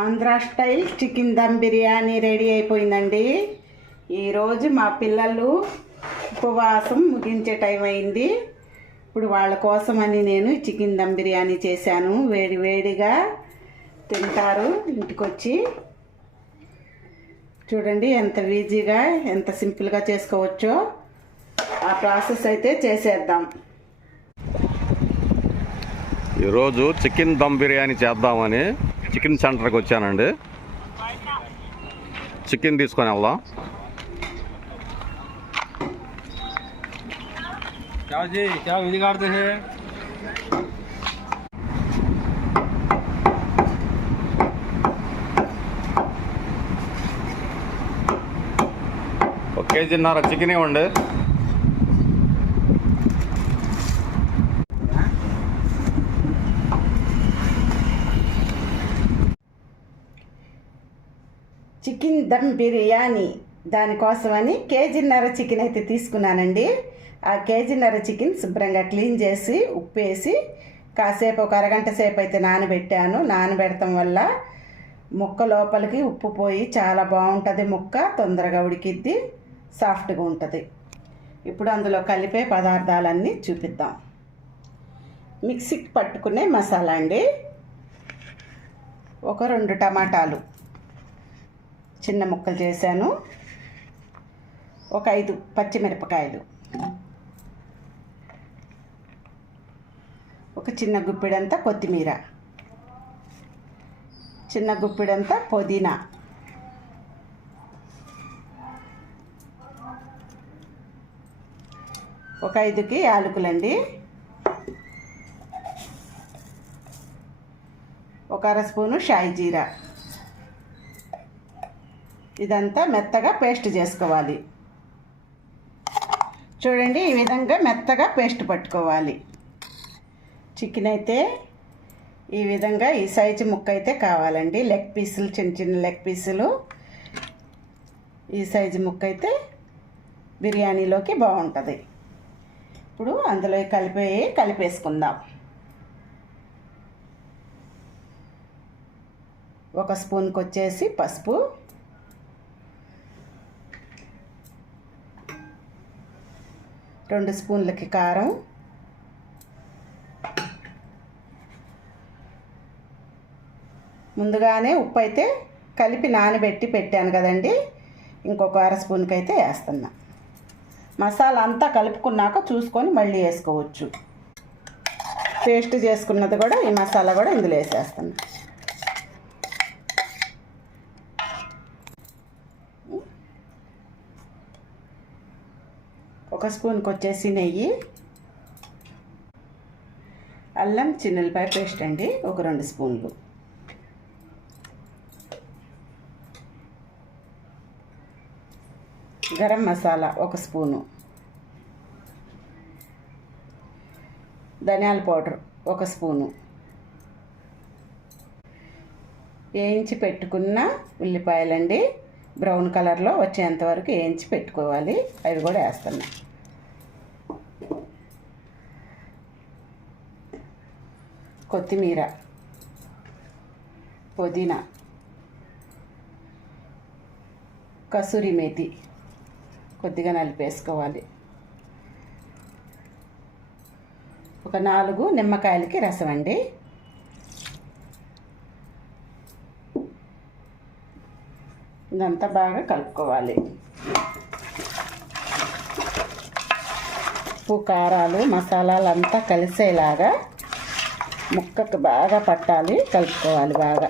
Andhra style chicken dum biryani ready అయిపోయిందండి. ఈరోజు మా పిల్లలు ఉపవాసం ముగించే టైం అయింది. ఇప్పుడు వాళ్ళ కోసమని నేను చికెన్ దమ్ బిర్యానీ చేశాను. వేడి వేడిగా తింటారు ఇంటికి వచ్చి. చూడండి ఎంత ఈజీగా ఎంత సింపుల్గా చేసుకోవచ్చో. ఆ ప్రాసెస్ అయితే చేసేద్దాం. ఈరోజు చికెన్ దమ్ బిర్యానీ చేద్దామని చికెన్ సెంటర్కి వచ్చానండి. చికెన్ తీసుకొని వెళ్దాం. क्या विधि काटते हैं? ఒక కేజీన్నర చికెన్ ఇవ్వండి. చికెన్ దమ్ బిర్యానీ దానికోసమని కేజీన్నర చికెన్ అయితే తీసుకున్నానండి. ఆ కేజీన్నర చికెన్ శుభ్రంగా క్లీన్ చేసి ఉప్పు వేసి కాసేపు ఒక అరగంట సేపు అయితే నానబెట్టాను. నానబెడటం వల్ల ముక్క లోపలికి ఉప్పు పోయి చాలా బాగుంటుంది. ముక్క తొందరగా ఉడికిద్ది, సాఫ్ట్గా ఉంటుంది. ఇప్పుడు అందులో కలిపే పదార్థాలన్నీ చూపిద్దాం. మిక్సీకి పట్టుకునే మసాలా అండి. ఒక 2 టమాటాలు చిన్న ముక్కలు చేశాను. ఒక 5 పచ్చిమిరపకాయలు, ఒక చిన్న గుప్పిడంతా కొత్తిమీర, చిన్న గుప్పిడంతా పుదీనా, ఒక 5కి యాలకులండి, ఒక అర స్పూను షాయి జీరా. ఇదంతా మెత్తగా పేస్ట్ చేసుకోవాలి. చూడండి ఈ విధంగా మెత్తగా పేస్ట్ పట్టుకోవాలి. చికెన్ అయితే ఈ విధంగా ఈ సైజు ముక్క అయితే కావాలండి. లెగ్ పీసులు, చిన్న చిన్న లెగ్ పీసులు, ఈ సైజు ముక్క అయితే బిర్యానీలోకి బాగుంటుంది. ఇప్పుడు అందులో కలిపేసుకుందాం. ఒక స్పూన్కి వచ్చేసి పసుపు, రెండు స్పూన్లకి కారం, ముందుగానే ఉప్పు అయితే కలిపి నానబెట్టి పెట్టాను కదండి, ఇంకొక అర స్పూన్కి అయితే వేస్తున్నా. మసాలా అంతా కలుపుకున్నాక చూసుకొని మళ్ళీ వేసుకోవచ్చు. పేస్ట్ చేసుకున్నది కూడా ఈ మసాలా కూడా ఇందులో వేసేస్తున్నా. ఒక స్పూన్కి వచ్చేసి నెయ్యి, అల్లం చిన్నులపాయ పేస్ట్ అండి ఒక 2 స్పూన్లు, గరం మసాలా 1 స్పూను, ధనియాల పౌడర్ 1 స్పూను, వేయించి పెట్టుకున్న ఉల్లిపాయలండి బ్రౌన్ కలర్లో వచ్చేంత వరకు వేయించి పెట్టుకోవాలి. అవి కూడా వేస్తున్నా. కొత్తిమీర, పుదీనా, కసూరి మేతి కొద్దిగా నలిపేసుకోవాలి. ఒక 4 నిమ్మకాయలకి రసం అండి. ఇదంతా బాగా కలుపుకోవాలి. ఉప్పు, కారాలు, మసాలాలు అంతా కలిసేలాగా ముక్కకు బాగా పట్టాలి, కలుపుకోవాలి బాగా.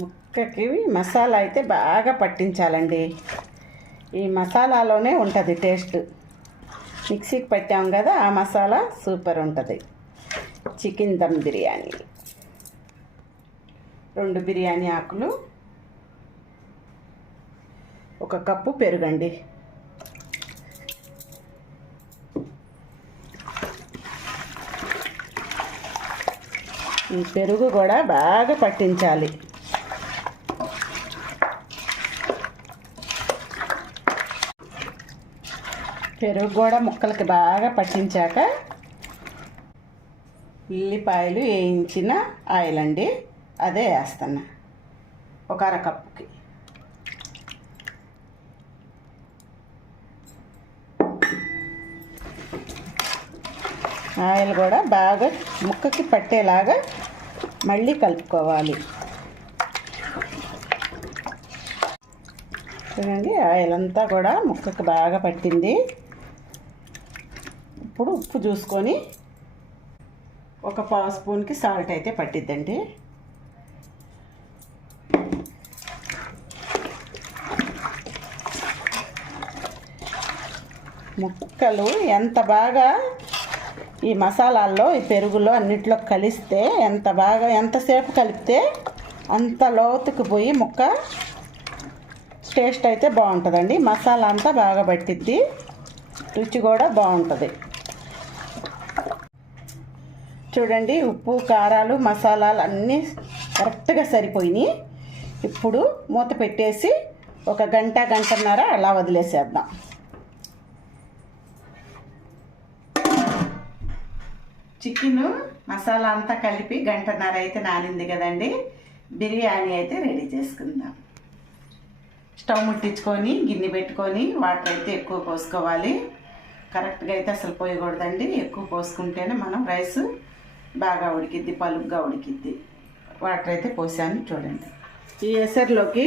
ముక్కకి మసాలా అయితే బాగా పట్టించాలండి. ఈ మసాలాలోనే ఉంటుంది టేస్ట్. మిక్సీకి పెట్టాం కదా, ఆ మసాలా సూపర్ ఉంటుంది. చికెన్ దమ్ బిర్యానీ, 2 బిర్యానీ ఆకులు, 1 కప్పు పెరుగండి. ఈ పెరుగు కూడా బాగా పట్టించాలి. పెరుగు కూడా ముక్కలకి బాగా పట్టించాక ఉల్లిపాయలు వేయించిన ఆయిల్ అండి, అదే వేస్తున్నా ఒక అరకప్పుకి. ఆయిల్ కూడా బాగా ముక్కకి పట్టేలాగా మళ్ళీ కలుపుకోవాలి. చూడండి, ఆయిల్ అంతా కూడా ముక్కకి బాగా పట్టింది. ఇప్పుడు ఉప్పు చూసుకొని ఒక పావు స్పూన్కి సాల్ట్ అయితే పట్టిద్దండి. ముక్కలు ఎంత బాగా ఈ మసాలాల్లో, ఈ పెరుగులో అన్నిట్లో కలిస్తే ఎంతసేపు కలిపితే అంత లోతుకు పోయి ముక్క టేస్ట్ అయితే బాగుంటుందండి. మసాలా అంతా బాగా పట్టిద్ది, రుచి కూడా బాగుంటుంది. చూడండి, ఉప్పు కారాలు మసాలాలు అన్నీ కరెక్ట్గా సరిపోయినాయి. ఇప్పుడు మూత పెట్టేసి ఒక గంటన్నర అలా వదిలేసేద్దాం. చికెన్ మసాలా అంతా కలిపి గంటన్నర అయితే నానింది కదండి. బిర్యానీ అయితే రెడీ చేసుకుందాం. స్టవ్ ముట్టించుకొని గిన్నె పెట్టుకొని వాటర్ అయితే ఎక్కువ పోసుకోవాలి. కరెక్ట్గా అయితే అసలు పోయకూడదండి, ఎక్కువ పోసుకుంటేనే మనం రైస్ బాగా ఉడికిద్ది, పలుగ్గా ఉడికిద్ది. వాటర్ అయితే పోసాను చూడండి. ఈ ఎసరులోకి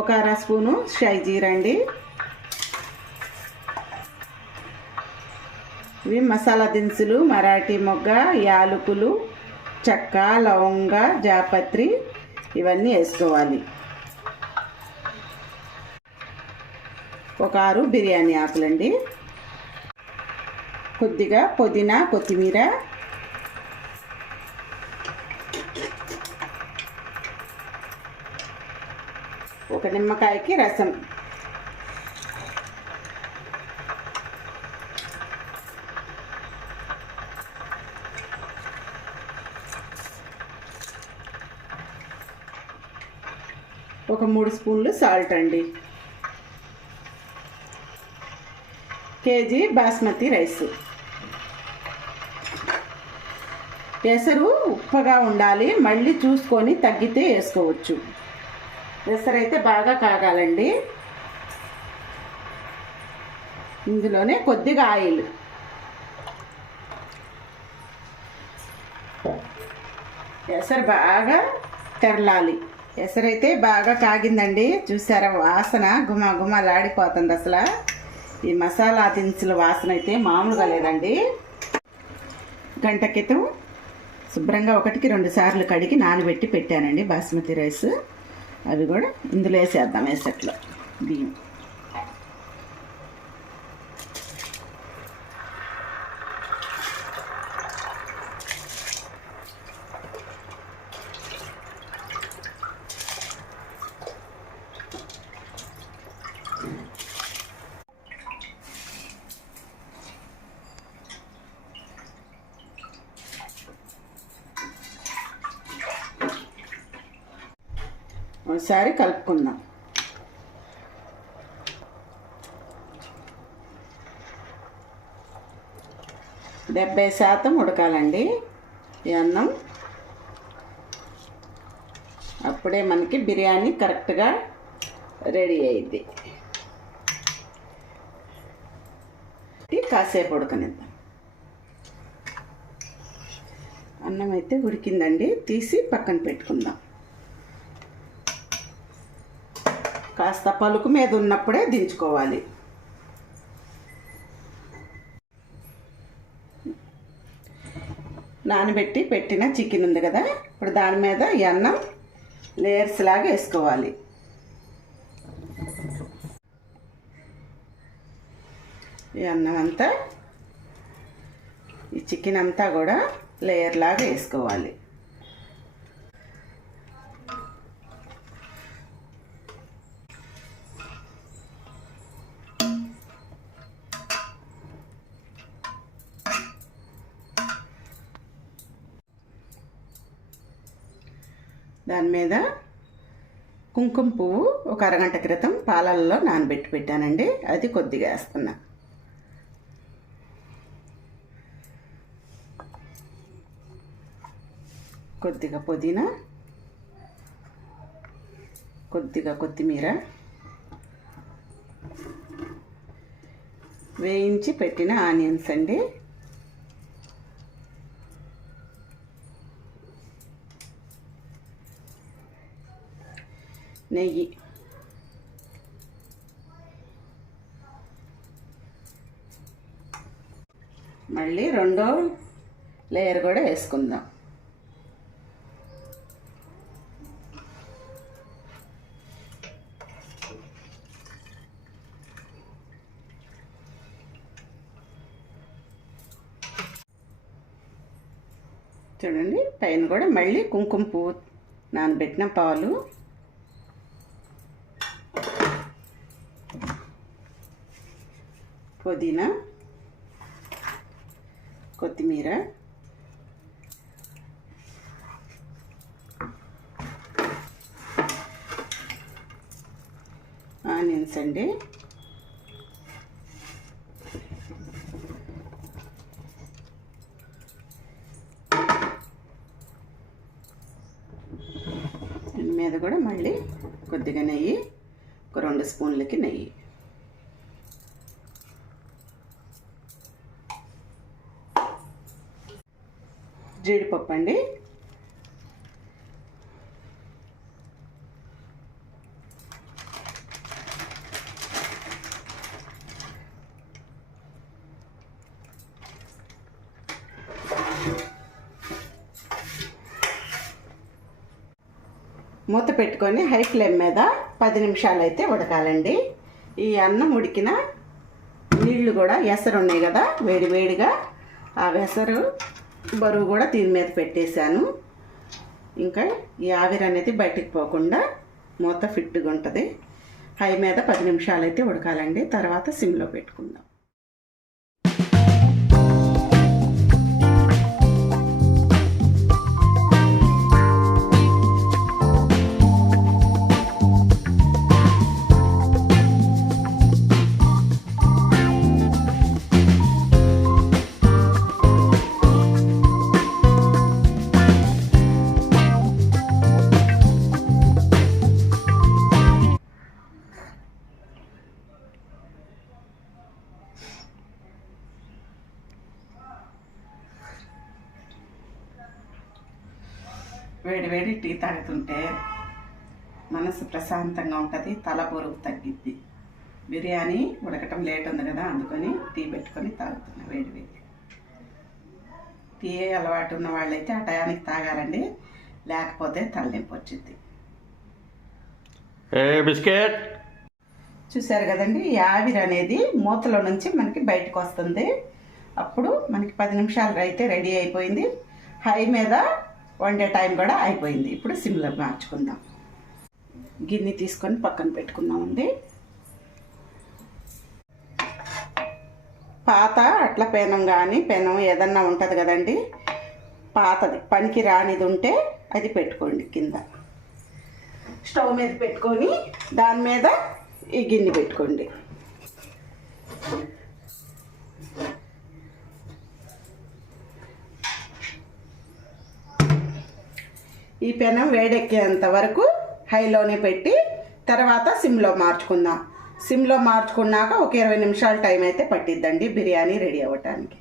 ఒక అర స్పూను షాయి జీరా అండి. ఇవి మసాలా దినుసులు, మరాఠీ మొగ్గ, యాలకులు, చెక్క, లవంగ, జాపత్రి ఇవన్నీ వేసుకోవాలి. ఒక 6 బిర్యానీ ఆకులండి. కొద్దిగా పుదీనా, కొత్తిమీర, ఒక నిమ్మకాయకి రసం, ఒక 3 స్పూన్లు సాల్ట్ అండి. KG basmati rice. ఎసరు ఉప్పగా ఉండాలి, మళ్ళీ చూసుకొని తగ్గితే వేసుకోవచ్చు. ఎసరు అయితే బాగా కాగాలండి. ఇందులోనే కొద్దిగా ఆయిల్, ఎసరు బాగా తెరలాలి. ఎసరైతే బాగా కాగిందండి. చూసారా, వాసన గుమలాడిపోతుంది. అసలు ఈ మసాలా దినుసుల వాసన అయితే మామూలుగా లేదండి. గంట క్రితం శుభ్రంగా 1కి 2 సార్లు కడిగి నానబెట్టి పెట్టానండి బాస్మతి రైస్. అవి కూడా ఇందులో వేసేద్దాం. వేసేట్లో బియ్యం ఒకసారి కలుపుకుందాం. డెబ్బై శాతం ఉడకాలండి ఈ అన్నం. అప్పుడే మనకి బిర్యానీ కరెక్ట్గా రెడీ అయ్యిద్ది. కాసేపు ఉడకనిద్దాం. అన్నం అయితే ఉడికిందండి, తీసి పక్కన పెట్టుకుందాం. కాస్త పలుకు మీద ఉన్నప్పుడే దించుకోవాలి. నానబెట్టి పెట్టిన చికెన్ ఉంది కదా, ఇప్పుడు దాని మీద ఈ అన్నం లేయర్స్ లాగా వేసుకోవాలి. ఈ అన్నం అంతా, ఈ చికెన్ అంతా కూడా లేయర్ లాగా వేసుకోవాలి. దాని మీద కుంకుమ పువ్వు ఒక అరగంట క్రితం పాలల్లో నానబెట్టి పెట్టానండి, అది కొద్దిగా వేస్తున్నా. కొద్దిగా పుదీనా, కొద్దిగా కొత్తిమీర, వేయించి పెట్టిన ఆనియన్స్ అండి, నెయ్యి, మళ్ళీ రెండో లేయర్ కూడా వేసుకుందాం. చూడండి, పైన కూడా మళ్ళీ కుంకుమ పువ్వు నానబెట్టిన పాలు, పుదీనా, కొత్తిమీర, ఆనియన్స్ అండి, మీద కూడా మళ్ళీ కొద్దిగా నెయ్యి, ఒక 2 స్పూన్లకి నెయ్యి, జీడిపప్పు అండి, మూత పెట్టుకొని హై ఫ్లేమ్ మీద 10 నిమిషాలు అయితే ఉడకాలండి. ఈ అన్నం ఉడికిన నీళ్లు కూడా ఎసరు ఉన్నాయి కదా, వేడి వేడిగా ఆ వెసరు బరువు కూడా దీని మీద పెట్టేశాను. ఇంకా ఈ ఆవిరి అనేది బయటికి పోకుండా మూత ఫిట్గా ఉంటుంది. హై మీద 10 నిమిషాలు అయితే ఉడకాలండి, తర్వాత సిమ్లో పెట్టుకుందాం. వేడి వేడి టీ తాగుతుంటే మనసు ప్రశాంతంగా ఉంటుంది, తల బరువు తగ్గిద్ది. బిర్యానీ ఉడకటం లేట్ ఉంది కదా, అందుకని టీ పెట్టుకొని తాగుతున్నా వేడి వేడి. టీ అలవాటు ఉన్న వాళ్ళైతే ఆ టయానికి తాగాలండి, లేకపోతే తలనొప్పి వచ్చింది. బిస్కెట్ చూసారు కదండి, ఈ ఆవిరి అనేది మూతలో నుంచి మనకి బయటకు వస్తుంది. అప్పుడు మనకి 10 నిమిషాలు అయితే రెడీ అయిపోయింది. హై మీద వండే టైం కూడా అయిపోయింది. ఇప్పుడు సిమ్లో మార్చుకుందాం. గిన్నె తీసుకొని పక్కన పెట్టుకున్నామండి. పాత అట్ల పెనం కానీ పెనం ఏదన్నా ఉంటుంది కదండి, పాతది పనికి రానిది ఉంటే అది పెట్టుకోండి కింద. స్టవ్ మీద పెట్టుకొని దాని మీద ఈ గిన్నె పెట్టుకోండి. ఈ పెనం వేడెక్కేంత వరకు హైలోనే పెట్టి తర్వాత సిమ్లో మార్చుకుందాం. సిమ్లో మార్చుకున్నాక ఒక 20 నిమిషాల టైం అయితే పట్టిద్దండి బిర్యానీ రెడీ అవ్వటానికి.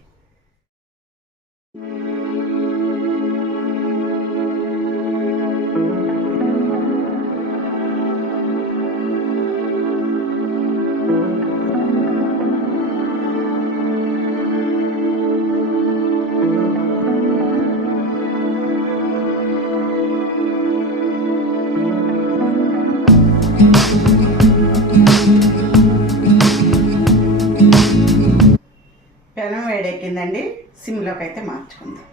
పెనం వేడెక్కిందండి, సిమ్లోకి అయితే మార్చుకుందాం.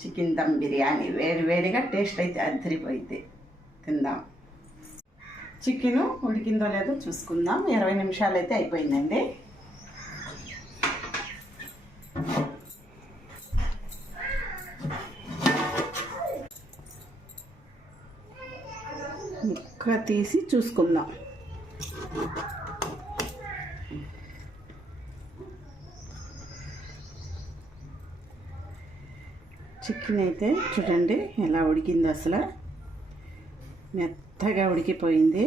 చికెన్ దమ్ బిర్యానీ వేడి వేడిగా టేస్ట్ అయితే అదిరిపోయింది. తిందాం. చికెన్ ఉడికిందో లేదో చూసుకుందాం. 20 నిమిషాలు అయితే అయిపోయిందండి. ముక్క తీసి చూసుకుందాం. చికెన్ అయితే చూడండి ఎలా ఉడికింది, అసలు మెత్తగా ఉడికిపోయింది.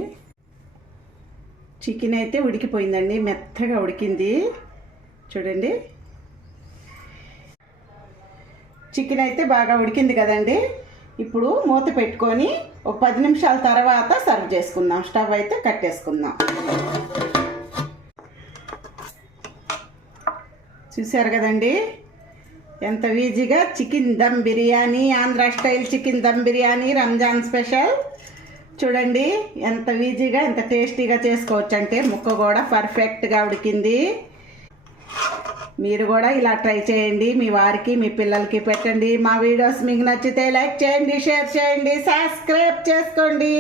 చికెన్ అయితే ఉడికిపోయిందండి, మెత్తగా ఉడికింది చూడండి. చికెన్ అయితే బాగా ఉడికింది కదండి. ఇప్పుడు మూత పెట్టుకొని ఒక 10 నిమిషాల తర్వాత సర్వ్ చేసుకుందాం. స్టవ్ అయితే కట్టేసుకుందాం. చూశారు కదండి ఎంత ఈజీగా chicken dum biryani, Andhra style chicken dum biryani Ramzan special. చూడండి ఎంత ఈజీగా ఎంత టేస్టీగా చేసుకోవచ్చు అంటే ముక్క కూడా పర్ఫెక్ట్గా ఉడికింది. మీరు కూడా ఇలా ట్రై చేయండి, మీ వారికి మీ పిల్లలకి పెట్టండి. మా వీడియోస్ మీకు నచ్చితే లైక్ చేయండి, షేర్ చేయండి, సబ్స్క్రైబ్ చేసుకోండి.